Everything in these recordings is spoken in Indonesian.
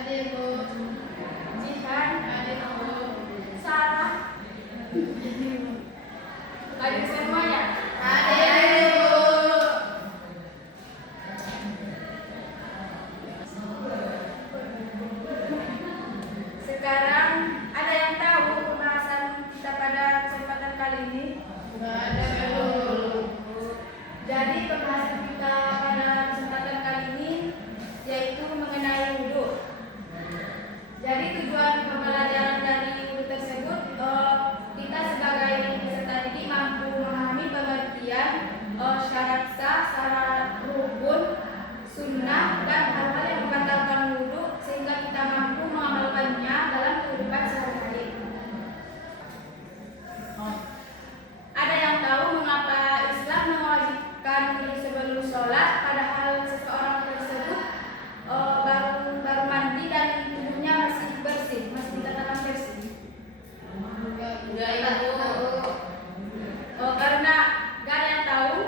Ada Ibu. Jihan, ada Ibu. Sarah. Adik semuanya. Ada Ibu. Sekarang ada yang tahu pembahasan kita pada kesempatan kali ini? Nggak ada Ibu. Jadi pembahasan kita pada kesempatan kali ini yaitu mengenai wudhu. Jadi tujuan pembelajaran dari wudhu tersebut, kita sebagai peserta didik mampu memahami pengertian syarat sah, syarat rukun, sunnah, dan hal-hal yang membatalkan wudhu sehingga kita mampu mengamalkannya dalam kehidupan sehari-hari. Ada yang tahu mengapa Islam mewajibkan wudhu sebelum sholat, padahal seseorang tersebut baru mandi dan tubuhnya masih bersih, masih dikatakan bersih? Enggak tahu. Karena gak ada yang tahu.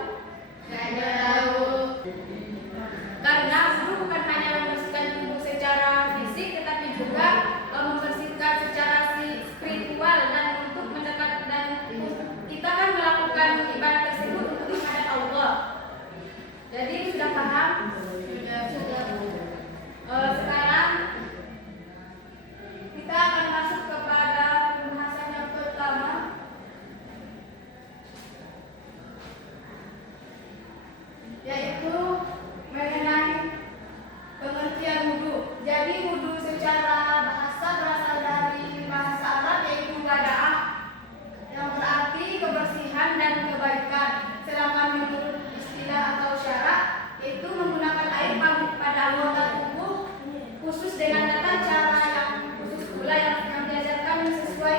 Karena wudhu bukan hanya membersihkan tubuh secara fisik, tetapi juga membersihkan secara spiritual dan untuk mendekat, dan kita kan melakukan ibadah tersebut untuk menghadap Allah. Jadi sudah paham? Sudah. Sekarang kita akan masuk kepada pembahasan yang pertama, yaitu mengenai pengertian wudhu. Jadi wudhu secara bahasa berasal dari bahasa Arab yaitu wada'ah, yang berarti kebersihan dan kebaikan. Sedangkan menurut istilah atau syarat yaitu menggunakan air pada anggota tubuh khusus dengan tata cara yang khusus pula yang diajarkan sesuai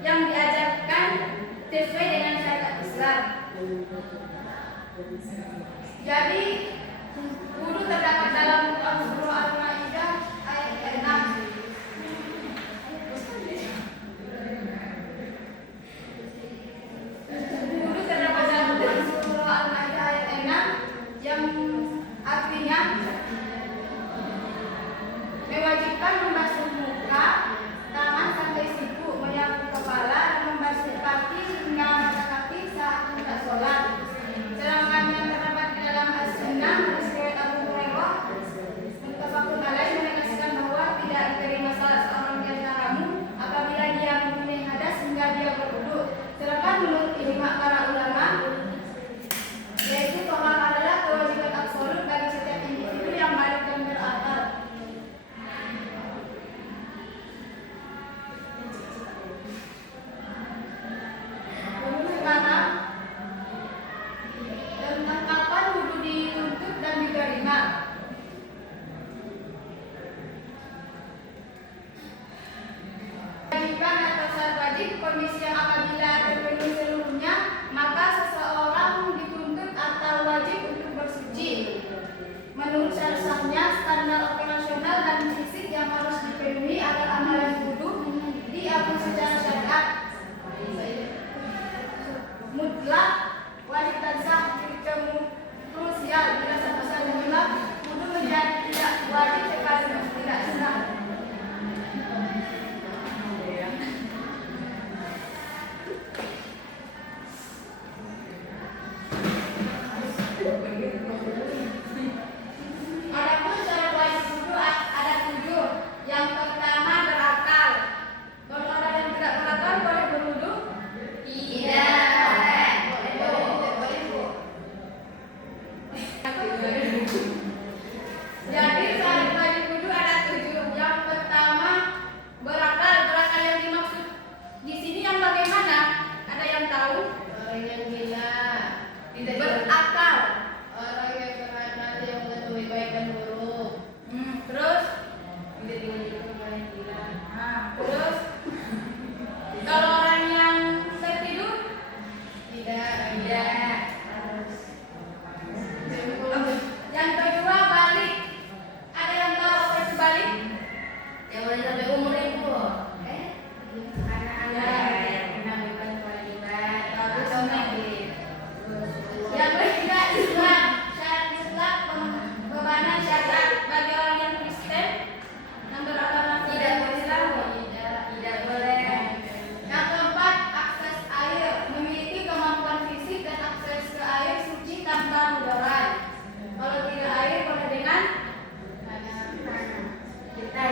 yang diajarkan sesuai dengan syariat Islam. Jadi wudhu terdapat dalam surah Al-Maidah ayat 6. Wudhu terdapat dalam surah Al-Maidah ayat 6 yang artinya mewajibkan membasuh muka, tangan sampai siku, menyapu kepala, dan membasuh kaki hingga mata kaki saat hendak sholat. Sedangkan yang terdapat di dalam as-sunnah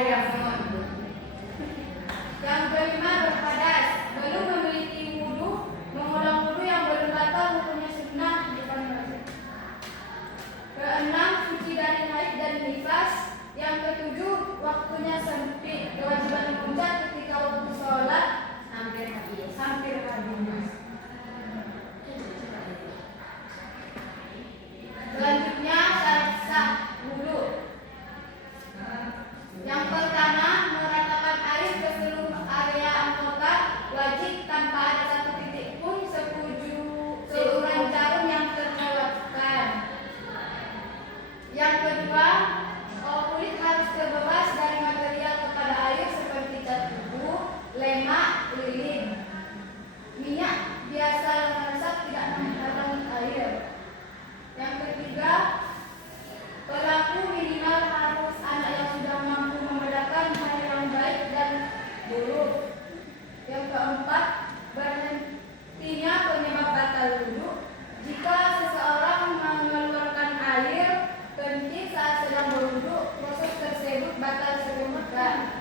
Yang kelima berhadas, belum memiliki wudu, mengulang wudu yang belum batal hukumnya sunnah bukan wajib. Keenam, suci dari haid dan nifas. Yang ketujuh, waktunya sempit, kewajiban puncak ketika waktu sholat hampir habis. Selanjutnya syarat sah wudu. Yang pertama, meratakan air ke seluruh area anggota wajib tanpa ada satu titik pun seluruhan jarum yang terlewatkan. Yang kedua, kulit harus terbebas dari material kepada air seperti cat tubuh, lemak, lilin. Minyak biasa meresap tidak menghalangi air. Yang ketiga, pelaku minimal harus anak yang sudah mampu membedakan mana yang baik dan buruk. Yang keempat, berhentinya penyebab batal wudu jika seseorang mengeluarkan air kencing saat sedang berwudu, proses tersebut batal seketika.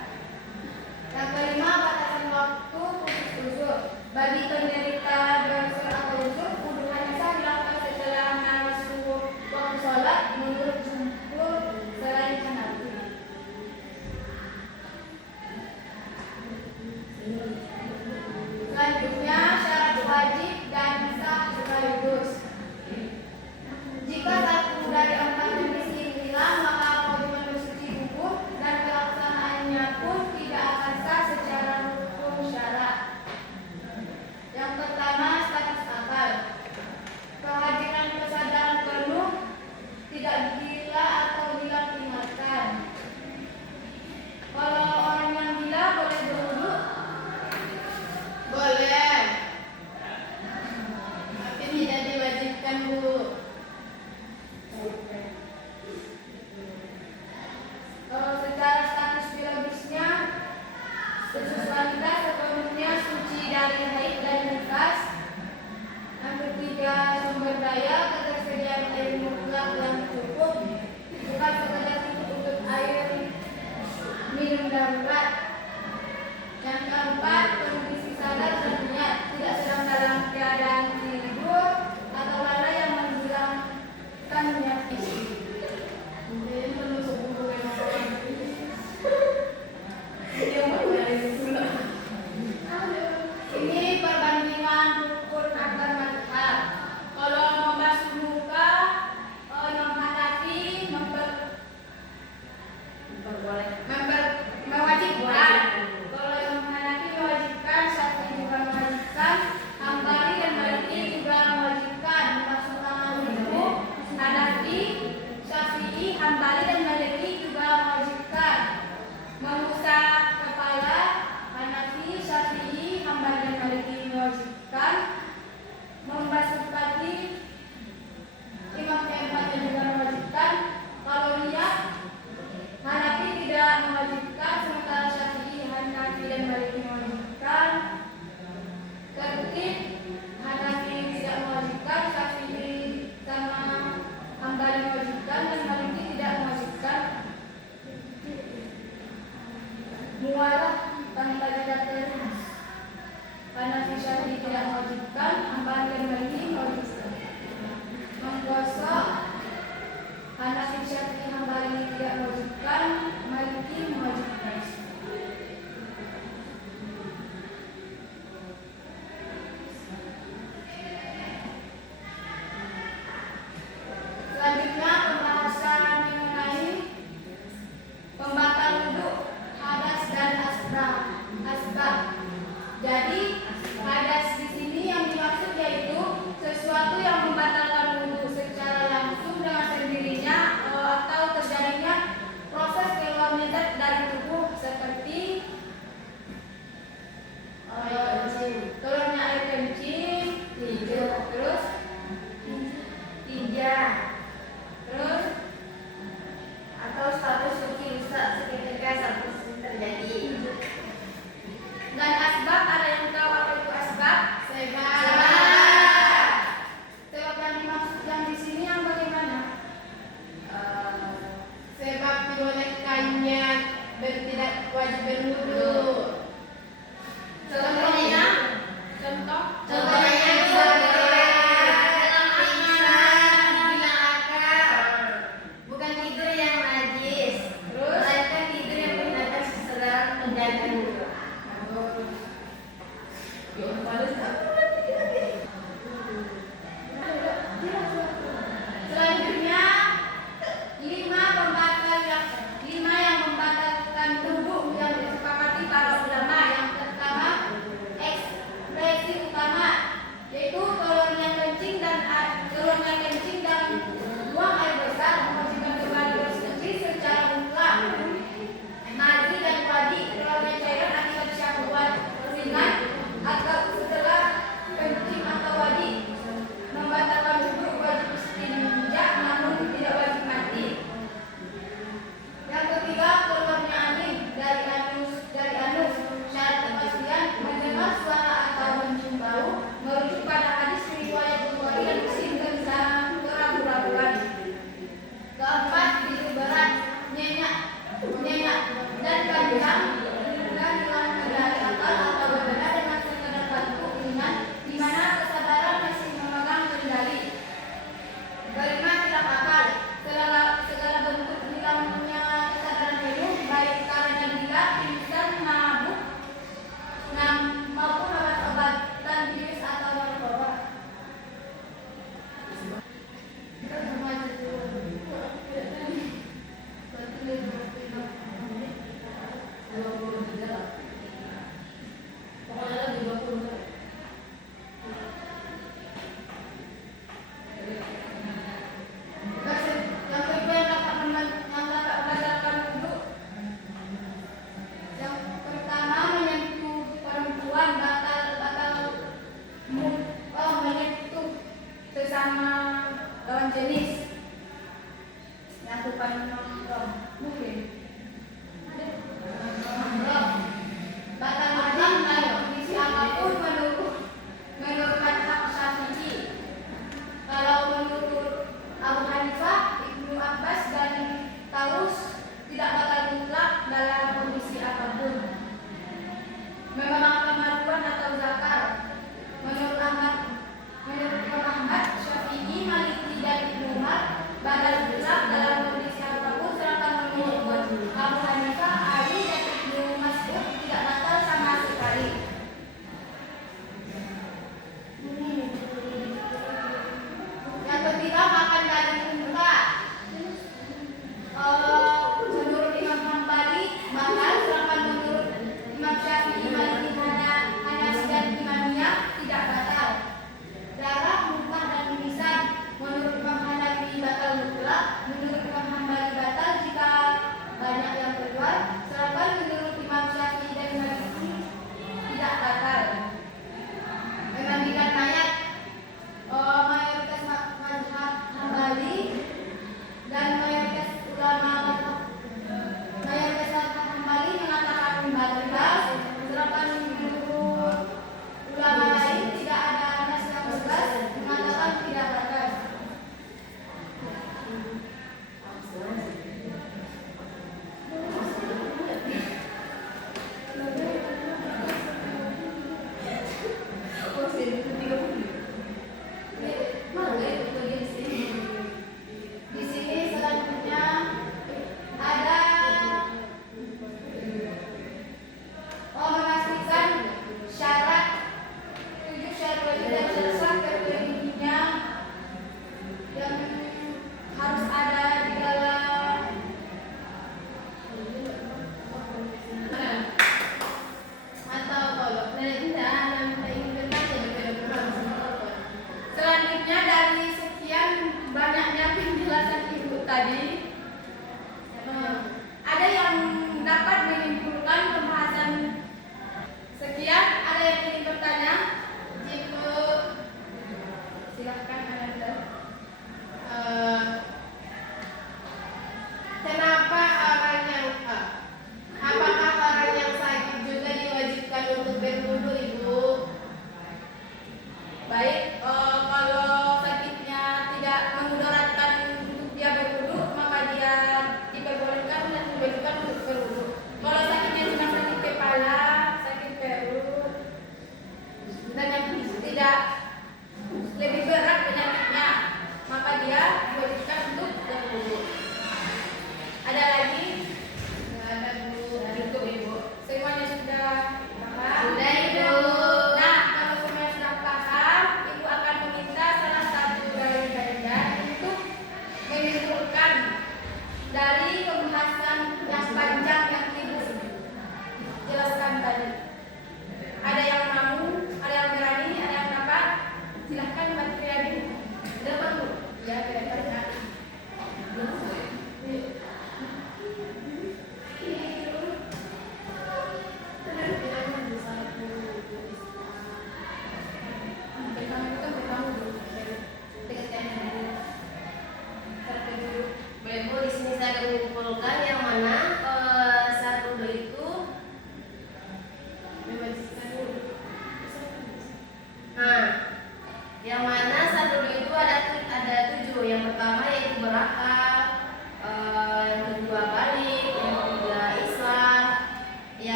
Yang kelima, batasan waktu putus uzur. Bagi penderita dosa atau uzur, wudu hanya sah dilakukan setelah masuk waktu sholat menurut jumhur selain Hanafi. Selanjutnya syarat wajib dan sah sekaligus. Jika satu dari empat jenis ini hilang, maka kewajiban bersuci gugur dan pelaksanaannya pun tidak akan sah secara hukum syara. Yang pertama, status akal. Kehadiran kesadaran penuh, tidak gila atau hilang ingatan. Kalau orang yang gila boleh berwudu? Boleh. Tapi tidak diwajibkan, Bu. Kalau secara status biologisnya, khusus wanita sepenuhnya suci dari haid dan nifas. Yang ketiga, sumber daya, ketersediaan air mutlak yang cukup, bukan sekedar untuk air minum darurat. Yang keempat, kondisi sadar dan niat, tidak sedang dalam keadaan tidur atau lalai yang menghilangkan niat isi. Mungkin perlu sepuluh ini perbandingan rukun antar mazhab. Kalau membasuh muka, Imam Hanafi mewajibkan. Kalau Imam Hanafi mewajibkan, Syafi'i juga mewajibkan, Hambali dan Maliki juga mewajibkan. Membasuh tangan itu Hanafi, Syafi'i, Hambali dan Maliki juga mewajibkan. Mengusap kepala Hanafi, Syafi'i, Hambali dan Maliki mewajibkan. Membasuh kaki Imam keempatnya juga mewajibkan. Kalau niat Hanafi tidak mewajibkan, sementara Syafi'i, Hanafi dan Maliki mewajibkan. Tertib Hanafi tidak mewajibkan, Syafi'i sama Hambali mewajibkan dan Maliki tidak mewajibkan. Muarah tanpa jeda terus, Hanafi, Syafi'i tidak mewajibkan, Hambali dan Maliki mewajibkan. Menggosok Hanafi, Syafi'i, Hambali tidak mewajibkan, Maliki mewajibkan. Selanjutnya pembahasan mengenai pembatal wudu, hadas dan asbab. Jadi hadas di sini yang dimaksud yaitu kegiatan. Selanjutnya, lima yang membatalkan wudhu yang disepakati para ulama. Yang pertama, ekspresi utama, yaitu keluarnya kencing dan buang air besar mewajibkan kembali bersih secara mutlak. Mazi dan wadi, keluarnya cairan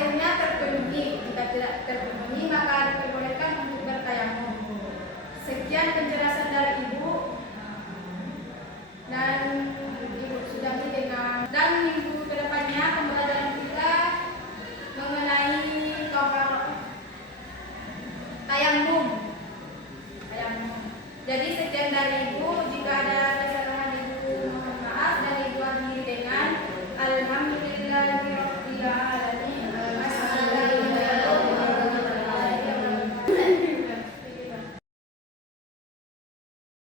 airnya terpenuhi. Jika tidak terpenuhi maka diperbolehkan untuk bertayamum. Sekian penjelasan dari Ibu.